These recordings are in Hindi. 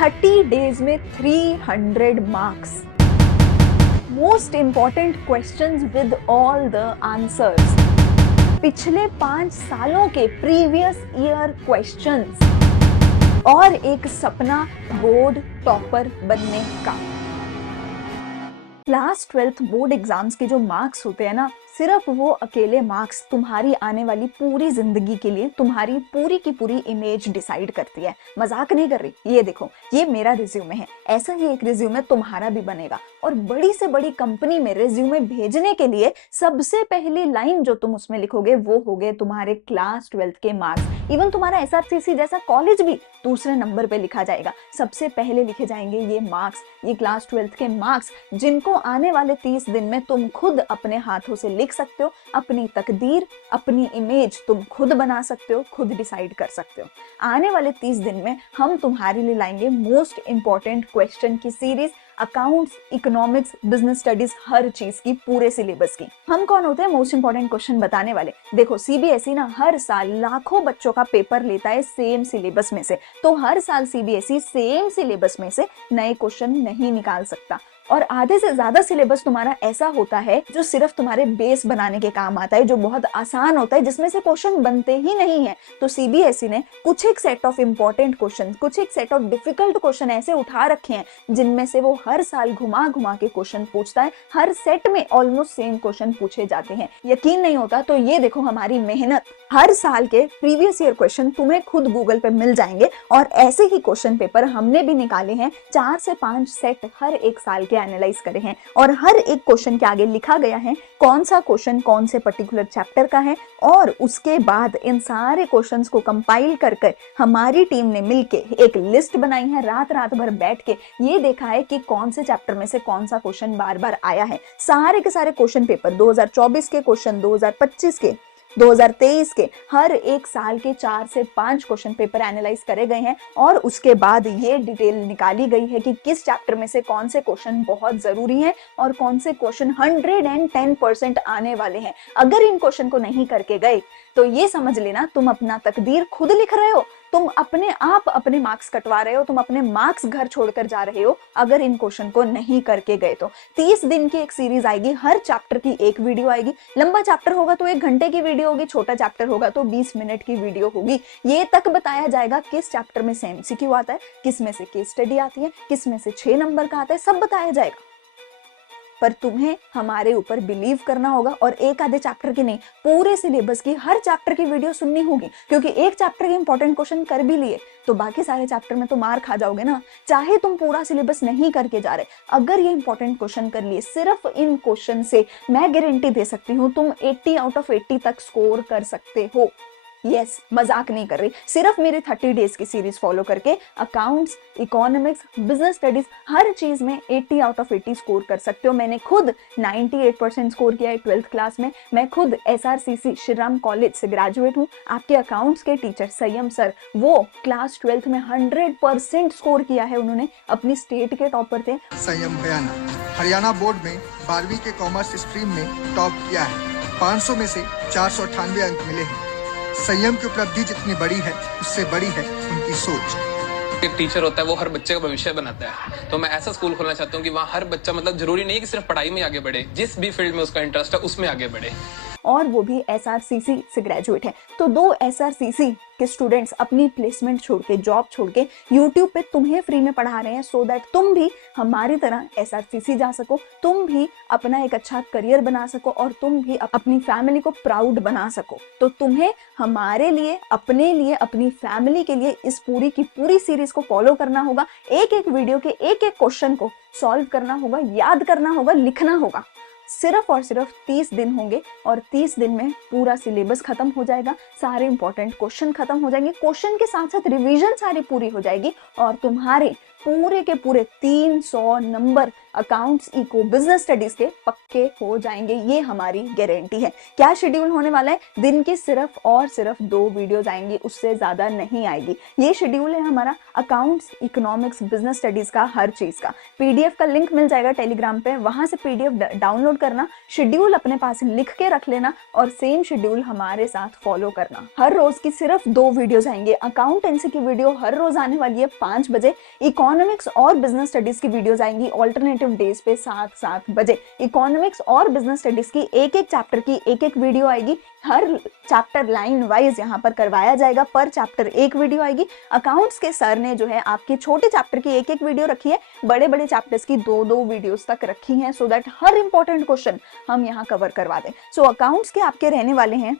30 डेज में 300 marks, most important questions with all the answers, पिछले 5 सालों के प्रीवियस ईयर क्वेश्चंस और एक सपना बोर्ड टॉपर बनने का। क्लास 12th बोर्ड एग्जाम्स के जो मार्क्स होते हैं ना, सिर्फ वो अकेले मार्क्स तुम्हारी आने वाली पूरी जिंदगी के लिए तुम्हारी पूरी की पूरी इमेज डिसाइड करती है। मजाक नहीं कर रही, ये देखो, ये मेरा रिज्यूमे है, ऐसा ही एक रिज्यूमे तुम्हारा भी बनेगा। और बड़ी से बड़ी कंपनी में रिज्यूमे भेजने के लिए सबसे पहली लाइन जो तुम उसमें लिखोगे वो होगे तुम्हारे क्लास 12th के मार्क्स। इवन तुम्हारा एसआरसीसी जैसा कॉलेज भी दूसरे नंबर पे लिखा जाएगा, सबसे पहले लिखे जाएंगे ये मार्क्स, ये क्लास 12th के मार्क्स, जिनको आने वाले 30 दिन में तुम खुद अपने हाथों से लिख सकते हो। अपनी तकदीर, अपनी इमेज तुम खुद बना सकते हो, खुद डिसाइड कर सकते हो। आने वाले 30 दिन में हम तुम्हारे लिए लाएंगे मोस्ट इंपॉर्टेंट क्वेश्चन की series, accounts, economics, business studies, हर चीज की, पूरे सिलेबस की। हम कौन होते हैं मोस्ट इंपॉर्टेंट क्वेश्चन बताने वाले? देखो, सीबीएसई ना हर साल लाखों बच्चों का पेपर लेता है सेम सिलेबस में से, तो हर साल सीबीएसई सेम सिलेबस में से नए क्वेश्चन नहीं निकाल सकता। और आधे से ज्यादा सिलेबस तुम्हारा ऐसा होता है जो सिर्फ तुम्हारे बेस बनाने के काम आता है, जो बहुत आसान होता है, जिसमें से क्वेश्चन बनते ही नहीं है। तो सीबीएसई ने कुछ एक सेट ऑफ इंपॉर्टेंट क्वेश्चन, कुछ एक सेट ऑफ डिफिकल्ट क्वेश्चन ऐसे उठा रखे हैं जिनमें से वो हर साल घुमा घुमा के क्वेश्चन पूछता है। हर सेट में ऑलमोस्ट सेम क्वेश्चन पूछे जाते हैं। यकीन नहीं होता तो ये देखो हमारी मेहनत। हर साल के प्रीवियस ईयर क्वेश्चन तुम्हें खुद गूगल पे मिल जाएंगे और ऐसे ही क्वेश्चन पेपर हमने भी निकाले हैं। 4 से 5 सेट हर एक साल के एनालाइज करे हैं और हर एक क्वेश्चन के आगे लिखा गया है कौन सा क्वेश्चन कौन से पर्टिकुलर चैप्टर का है। और उसके बाद इन सारे क्वेश्चंस को कंपाइल कर हमारी टीम ने मिलके एक लिस्ट बनाई है। रात रात भर बैठ के ये देखा है कि कौन से चैप्टर में से कौन सा क्वेश्चन बार बार आया है। सारे के सारे क्वेश्चन पेपर 2024 के क्वेश्चन, 2025 के, 2023 के, हर एक साल के 4 से 5 क्वेश्चन पेपर एनालाइज करे गए हैं और उसके बाद ये डिटेल निकाली गई है कि किस चैप्टर में से कौन से क्वेश्चन बहुत जरूरी हैं और कौन से क्वेश्चन 110% आने वाले हैं। अगर इन क्वेश्चन को नहीं करके गए तो ये समझ लेना तुम अपना तकदीर खुद लिख रहे हो, तुम अपने आप अपने मार्क्स कटवा रहे हो, तुम अपने मार्क्स घर छोड़कर जा रहे हो अगर इन क्वेश्चन को नहीं करके गए तो। 30 दिन की एक सीरीज आएगी, हर चैप्टर की एक वीडियो आएगी। लंबा चैप्टर होगा तो 1 घंटे की वीडियो होगी, छोटा चैप्टर होगा तो 20 मिनट की वीडियो होगी। ये तक बताया जाएगा किस चैप्टर में से एमसीक्यू आता है, किस में से केस स्टडी आती है, किस में से 6 नंबर का आता है, सब बताया जाएगा। पर तुम्हें हमारे ऊपर बिलीव करना होगा और एक आधे चैप्टर की नहीं, पूरे सिलेबस की हर चैप्टर की वीडियो सुननी होगी। क्योंकि एक चैप्टर के इंपॉर्टेंट क्वेश्चन कर भी लिए तो बाकी सारे चैप्टर में तो मार खा जाओगे ना। चाहे तुम पूरा सिलेबस नहीं करके जा रहे, अगर ये इंपॉर्टेंट क्वेश्चन कर लिए, सिर्फ इन क्वेश्चन से मैं गारंटी दे सकती हूँ तुम 80 आउट ऑफ 80 तक स्कोर कर सकते हो। यस, मजाक नहीं कर रही। सिर्फ मेरे 30 डेज की सीरीज फॉलो करके अकाउंट्स, इकोनॉमिक्स, बिजनेस स्टडीज, हर चीज में 80 आउट ऑफ 80 स्कोर कर सकते हो। मैंने खुद 98% स्कोर किया है 12th क्लास में। मैं खुद एसआरसीसी श्रीराम कॉलेज से ग्रेजुएट हूँ। आपके अकाउंट्स के टीचर संयम सर, वो क्लास 12th में 100% स्कोर किया है उन्होंने, अपनी स्टेट के टॉपर थे। संयम हरियाणा बोर्ड में 12वीं के कॉमर्स स्ट्रीम में टॉप किया है। 500 में से 498 अंक मिले हैं। संयम की उपलब्धि जितनी बड़ी है उससे बड़ी है उनकी सोच। एक टीचर होता है वो हर बच्चे का भविष्य बनाता है, तो मैं ऐसा स्कूल खोलना चाहता हूँ कि वहाँ हर बच्चा, मतलब जरूरी नहीं है कि सिर्फ पढ़ाई में आगे बढ़े, जिस भी फील्ड में उसका इंटरेस्ट है उसमें आगे बढ़े। और वो भी एसआरसीसी से ग्रेजुएट है। तो 2 एसआरसीसी के स्टूडेंट्स अपनी प्लेसमेंट छोड़ के, जॉब छोड़ के यूट्यूब पे तुम्हें फ्री में पढ़ा रहे हैं, सो दैट तुम भी हमारी तरह एसआरसीसी जा सको, तुम भी अपना एक अच्छा करियर बना सको और तुम भी अपनी फैमिली को प्राउड बना सको। तो तुम्हें हमारे लिए, अपने लिए, अपनी फैमिली के लिए इस पूरी की पूरी सीरीज को फॉलो करना होगा। एक एक वीडियो के एक एक क्वेश्चन को सॉल्व करना होगा, याद करना होगा, लिखना होगा। सिर्फ और सिर्फ 30 दिन होंगे और 30 दिन में पूरा सिलेबस खत्म हो जाएगा, सारे इंपॉर्टेंट क्वेश्चन खत्म हो जाएंगे, क्वेश्चन के साथ साथ रिवीजन सारी पूरी हो जाएगी और तुम्हारे पूरे के पूरे 300 number accounts, eco, business studies के पक्के हो जाएंगे, ये हमारी गारंटी है। क्या शेड्यूल होने वाला है? दिन की सिर्फ और सिर्फ 2 वीडियोज आएंगी, उससे ज्यादा नहीं आएगी। ये शेड्यूल है हमारा अकाउंट्स, इकोनॉमिक्स, बिजनेस स्टडीज का, हर चीज का। पीडीएफ का लिंक मिल जाएगा टेलीग्राम पे, वहां से पीडीएफ डाउनलोड करना, शेड्यूल अपने पास लिख के रख लेना और सेम शेड्यूल हमारे साथ फॉलो करना। हर रोज की सिर्फ 2 वीडियोज आएंगे। अकाउंटेंसी की वीडियो हर रोज आने वाली है 5 बजे। इकोनॉमिक्स और बिजनेस स्टडीज की वीडियोज आएंगी ऑल्टरनेटिव डेज पे 7 बजे। इकोनॉमिक्स और बिजनेस स्टडीज की एक चैप्टर की एक वीडियो आएगी। हर चैप्टर लाइन वाइज यहाँ पर करवाया जाएगा, पर चैप्टर एक वीडियो आएगी। अकाउंट्स के सर ने जो है आपके छोटे चैप्टर की एक वीडियो रखी है, बड़े बड़े चैप्टर्स की 2 वीडियोस तक रखी हैं, so that her important question हम यहाँ कवर करवा दें। सो अकाउंट्स के आपके रहने वाले हैं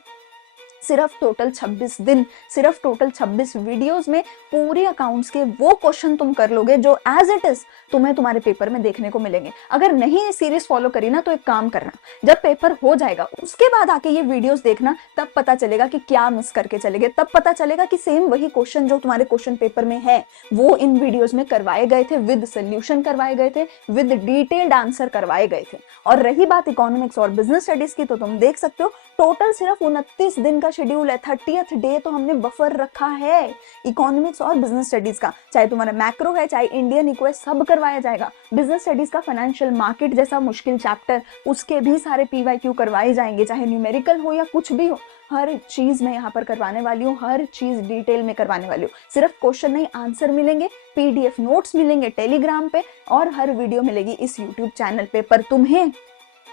सिर्फ टोटल 26 दिन, सिर्फ टोटल 26 वीडियोस में पूरे अकाउंट्स के वो क्वेश्चन तुम कर लोगे जो एज इट इज तुम्हें तुम्हारे पेपर में देखने को मिलेंगे। अगर नहीं ये सीरीज फॉलो करी ना, तो एक काम करना, जब पेपर हो जाएगा उसके बाद आके ये वीडियोस देखना, तब पता चलेगा कि क्या मिस करके चले गए। तब पता चलेगा कि सेम वही क्वेश्चन जो तुम्हारे क्वेश्चन पेपर में है वो इन वीडियोज में करवाए गए थे, विद सोल्यूशन करवाए गए थे, विद डिटेल्ड आंसर करवाए गए थे। और रही बात इकोनॉमिक्स और बिजनेस स्टडीज की, तो तुम देख सकते हो टोटल सिर्फ 29 दिन का शेड्यूल है। 30th डे तो हमने बफर रखा है इकोनॉमिक्स और बिजनेस स्टडीज का। चाहे तुम्हारा मैक्रो है, चाहे इंडियन इको है, सब करवाया जाएगा। बिजनेस स्टडीज का फाइनेंशियल मार्केट जैसा मुश्किल चैप्टर, उसके भी सारे PYQ करवाए जाएंगे, चाहे न्यूमेरिकल हो या कुछ भी हो। हर चीज मैं यहाँ पर करवाने वाली हूँ, हर चीज डिटेल में करवाने वाली हूँ। सिर्फ क्वेश्चन नहीं, आंसर मिलेंगे, PDF नोट्स मिलेंगे टेलीग्राम पे, और हर वीडियो मिलेगी इस YouTube चैनल पे। पर तुम्हें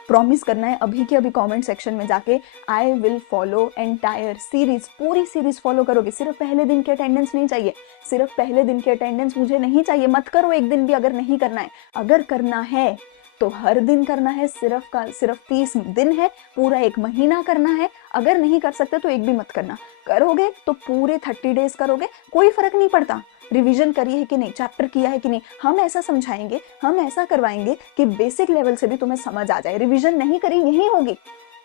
प्रॉमिस करना है अभी के अभी कमेंट सेक्शन में जाके, I will follow entire series, पूरी सीरीज फॉलो करोगे। सिर्फ पहले दिन की अटेंडेंस नहीं चाहिए, सिर्फ पहले दिन की अटेंडेंस मुझे नहीं चाहिए। मत करो एक दिन भी अगर नहीं करना है। अगर करना है तो हर दिन करना है, सिर्फ 30 दिन है, पूरा 1 महीना करना है। अगर नहीं कर सकते तो एक भी मत करना। करोगे तो पूरे 30 डेज करोगे, कोई फर्क नहीं पड़ता रिवीजन करी है कि नहीं, चैप्टर किया है कि नहीं। हम ऐसा समझाएंगे, हम ऐसा करवाएंगे कि बेसिक लेवल से भी तुम्हें समझ आ जाए। रिवीजन नहीं करी यही होगी,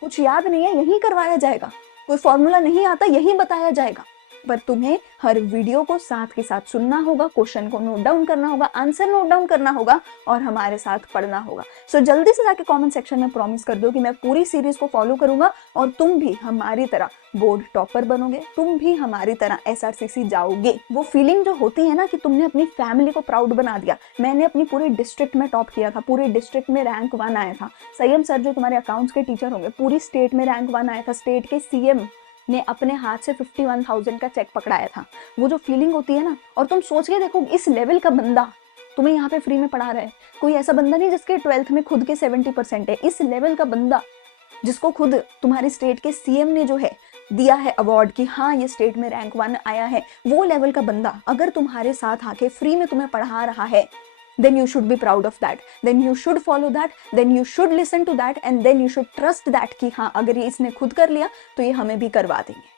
कुछ याद नहीं है यही करवाया जाएगा, कोई फॉर्मूला नहीं आता यही बताया जाएगा। पर तुम्हें हर वीडियो को साथ के साथ सुनना होगा, क्वेश्चन को नोट डाउन करना होगा, आंसर नोट डाउन करना होगा और हमारे साथ पढ़ना होगा। सो जल्दी से जाके कमेंट सेक्शन में प्रॉमिस कर दो कि मैं पूरी सीरीज को फॉलो करूंगा और तुम भी हमारी तरह बोर्ड टॉपर बनोगे, तुम भी हमारी तरह SRCC जाओगे। वो फीलिंग जो होती है ना कि तुमने अपनी फैमिली को प्राउड बना दिया। मैंने अपनी पूरी डिस्ट्रिक्ट में टॉप किया था, पूरे डिस्ट्रिक्ट में रैंक 1 आया था। संयम सर जो तुम्हारे अकाउंट्स के टीचर होंगे, पूरी स्टेट में रैंक 1 आया था। स्टेट के CM ने अपने हाथ से 51,000 का चेक पकड़ाया था। वो जो फीलिंग होती है ना, और तुम सोच के देखो इस लेवल का बंदा तुम्हें यहाँ पे फ्री में पढ़ा रहा है। कोई ऐसा बंदा नहीं जिसके 12th में खुद के 70% है। इस लेवल का बंदा जिसको खुद तुम्हारे स्टेट के CM ने जो है दिया है अवार्ड कि हाँ ये स्टेट में रैंक 1 आया है, वो लेवल का बंदा अगर तुम्हारे साथ आके फ्री में तुम्हें पढ़ा रहा है, then you should be proud of that, then you should follow that, then you should listen to that, and then you should trust that कि हाँ अगर ये इसने खुद कर लिया तो ये हमें भी करवा देंगे।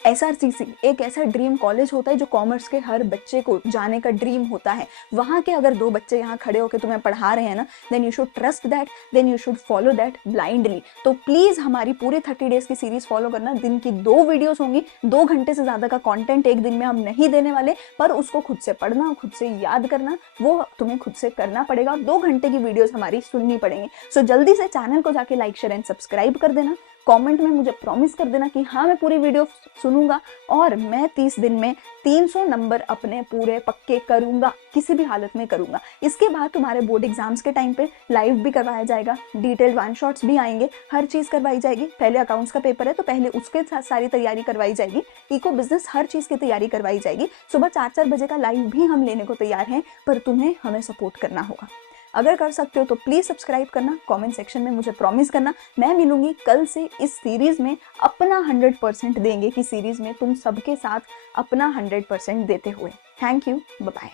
SRCC एक ऐसा ड्रीम कॉलेज होता है जो कॉमर्स के हर बच्चे को जाने का ड्रीम होता है। वहाँ के अगर 2 बच्चे यहाँ खड़े होकर तुम्हें पढ़ा रहे हैं ना, then you should trust that, then you should follow that blindly. तो प्लीज हमारी पूरे 30 डेज की सीरीज फॉलो करना। दिन की 2 वीडियोस होंगी, 2 घंटे से ज्यादा का कंटेंट एक दिन में हम नहीं देने वाले, पर उसको खुद से पढ़ना, खुद से याद करना, वो तुम्हें खुद से करना पड़ेगा। 2 घंटे की वीडियोस हमारी सुननी पड़ेंगी। सो जल्दी से चैनल को जाके लाइक, शेयर एंड सब्सक्राइब कर देना। कमेंट में मुझे प्रॉमिस कर देना कि हाँ मैं पूरी वीडियो सुनूंगा और मैं 30 दिन में 300 नंबर अपने पूरे पक्के करूंगा, किसी भी हालत में करूंगा। इसके बाद तुम्हारे बोर्ड एग्जाम्स के टाइम पे लाइव भी करवाया जाएगा, डिटेल्ड 1 शॉट्स भी आएंगे, हर चीज करवाई जाएगी। पहले अकाउंट्स का पेपर है तो पहले उसके साथ सारी तैयारी करवाई जाएगी। इको बिजनेस हर चीज की तैयारी करवाई जाएगी। सुबह 4-4 बजे का लाइव भी हम लेने को तैयार हैं, पर तुम्हें हमें सपोर्ट करना होगा। अगर कर सकते हो तो प्लीज सब्सक्राइब करना, कमेंट सेक्शन में मुझे प्रॉमिस करना। मैं मिलूंगी कल से इस सीरीज में अपना 100% देंगे कि सीरीज में तुम सबके साथ अपना 100% देते हुए। Thank you, bye bye.